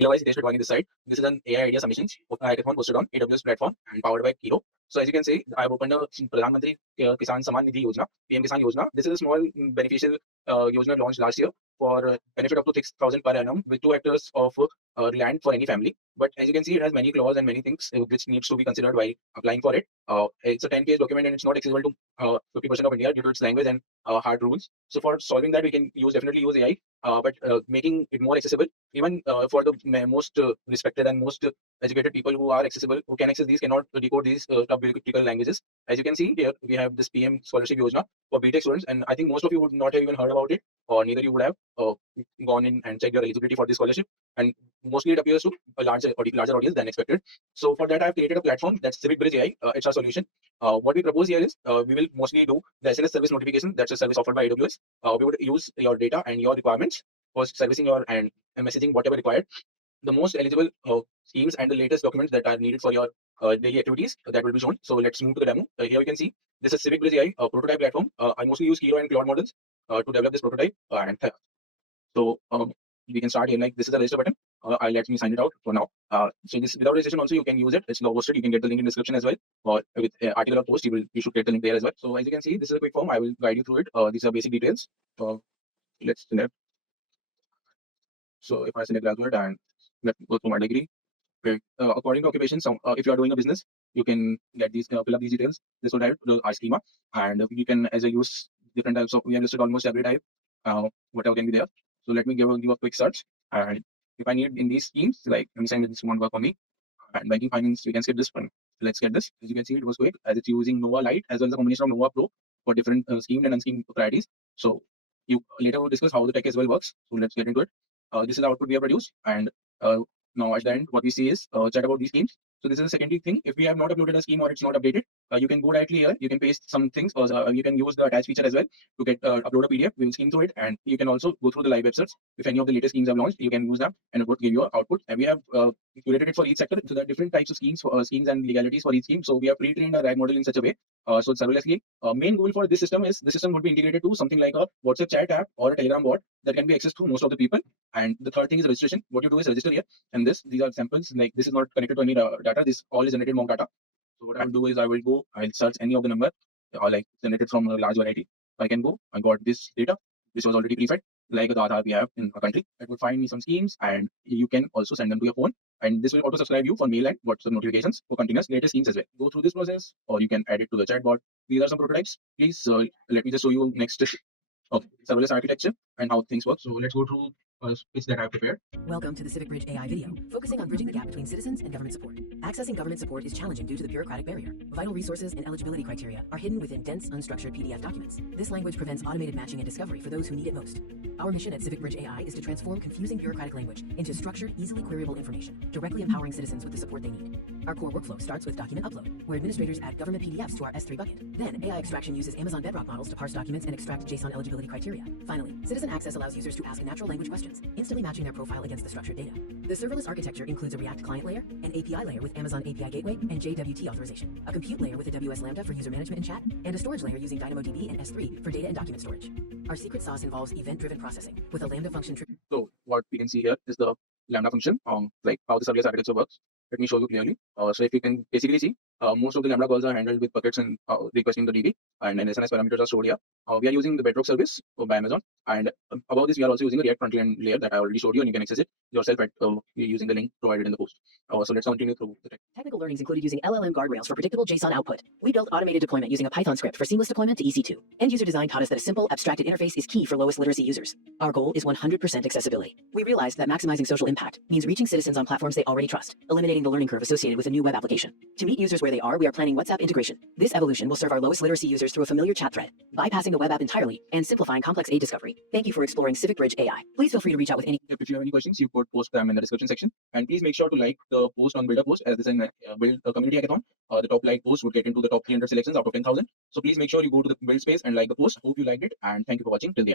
Otherwise, HITESH KHATWANI this side. This is an AI idea submissions hackathon posted on AWS platform and powered by Kiro. So as you can see, I have opened a Pradhan Mantri Kisan Samman Nidhi Yojana, PM Kisan Yojana. This is a small beneficial Yojana launched last year for benefit up to 6,000 per annum with 2 hectares of land for any family. But as you can see, it has many clauses and many things which needs to be considered while applying for it. It's a 10-page document and it's not accessible to 50% of India due to its language and hard rules. So for solving that, we can definitely use AI, but making it more accessible even for the most respected and most educated people who are accessible, who can access these, cannot decode these tough critical languages. As you can see here, we have this PM scholarship Yojana for BTech students, and I think most of you would not have even heard about it, or neither you would have gone in and checked your eligibility for this scholarship. And mostly it appears to a larger audience than expected. So for that, I have created a platform that's Civic Bridge AI. It's our solution. What we propose here is we will mostly do the SNS service notification. That's a service offered by AWS. We would use your data and your requirements for servicing your and messaging whatever required. The most eligible schemes and the latest documents that are needed for your daily activities that will be shown. So let's move to the demo. Here you can see this is Civic Bridge AI prototype platform. I mostly use Kiro and Cloud models to develop this prototype. So we can start here. Like this is the register button. I'll let me sign it out for now. So this without registration also you can use it. It's low hosted. You can get the link in description as well, or with article or post you should get the link there as well. So as you can see, this is a quick form. I will guide you through it. These are basic details. Let's select. So if I select graduate and let's go through my degree. Okay. According to occupation, if you are doing a business, you can get these fill up these details. This will have the schema, and you can as I use different types of. We have listed almost every type, whatever can be there. So let me give a quick search, and if I need in these schemes, like let me say this won't work for me. And banking finance, we can skip this one. Let's get this. As you can see, it was quick as it's using Nova Lite as well as a combination of Nova Pro for different schemed and unschemed priorities. So you later will discuss how the tech as well works. So let's get into it. This is the output we have produced, and now at the end, what we see is chat about these schemes. So this is a secondary thing. If we have not uploaded a scheme or it's not updated, you can go directly here. You can paste some things, or you can use the attach feature as well to get upload a PDF. We will skim through it, and you can also go through the live websites. If any of the latest schemes have launched, you can use them, and it would give you an output. And we have curated it for each sector. So there are different types of schemes, schemes and legalities for each scheme. So we have pre-trained a RAG model in such a way. So serverlessly, main goal for this system is the system would be integrated to something like a WhatsApp chat app or a Telegram bot that can be accessed to most of the people. And the third thing is registration. What you do is register here, and these are samples. Like this is not connected to any data. This all is generated mock data. So what I will do is I'll search any of the number or like generated from a large variety. I can go. I got this data. This was already pre-fed, like the Aadhaar we have in our country. It would find me some schemes, and you can also send them to your phone. And this will auto subscribe you for mail and WhatsApp notifications for continuous latest schemes as well. Go through this process, or you can add it to the chatbot. These are some prototypes. Please let me just show you next of serverless architecture and how things work. So let's go through a pitch that I have prepared. Welcome to the Civic Bridge AI video, focusing on bridging the gap between citizens and government support. Accessing government support is challenging due to the bureaucratic barrier. Vital resources and eligibility criteria are hidden within dense, unstructured PDF documents. This language prevents automated matching and discovery for those who need it most. Our mission at Civic Bridge AI is to transform confusing bureaucratic language into structured, easily queryable information, directly empowering citizens with the support they need. Our core workflow starts with document upload, where administrators add government PDFs to our S3 bucket. Then, AI extraction uses Amazon Bedrock models to parse documents and extract JSON eligibility criteria. Finally, citizen access allows users to ask natural language questions, instantly matching their profile against the structured data. The serverless architecture includes a React client layer, an API layer with Amazon API Gateway and JWT authorization, a compute layer with AWS Lambda for user management and chat, and a storage layer using DynamoDB and S3 for data and document storage. Our secret sauce involves event-driven processing with a Lambda function. So what we can see here is the Lambda function, like how the serverless architecture works. Let me show you clearly. So if you can basically see, most of the Lambda calls are handled with buckets and requesting the DB, and then SNS parameters are stored here. We are using the Bedrock service by Amazon, and above this we are also using a React front-end layer that I already showed you, and you can access it yourself at using the link provided in the post. So let's continue through the technical learnings included using LLM guardrails for predictable JSON output. We built automated deployment using a Python script for seamless deployment to EC2. End user design taught us that a simple, abstracted interface is key for lowest literacy users. Our goal is 100% accessibility. We realized that maximizing social impact means reaching citizens on platforms they already trust, eliminating the learning curve associated with a new web application. To meet users where they are, we are planning WhatsApp integration. This evolution will serve our lowest literacy users through a familiar chat thread, bypassing the web app entirely and simplifying complex aid discovery. Thank you for exploring Civic Bridge AI. Please feel free to reach out with any. If you have any questions, you could post them in the description section. And please make sure to like the post on Builder Post, as this is a build a community hackathon. The top like post would get into the top 300 selections out of 10,000. So please make sure you go to the build space and like the post. Hope you liked it, and thank you for watching till the end.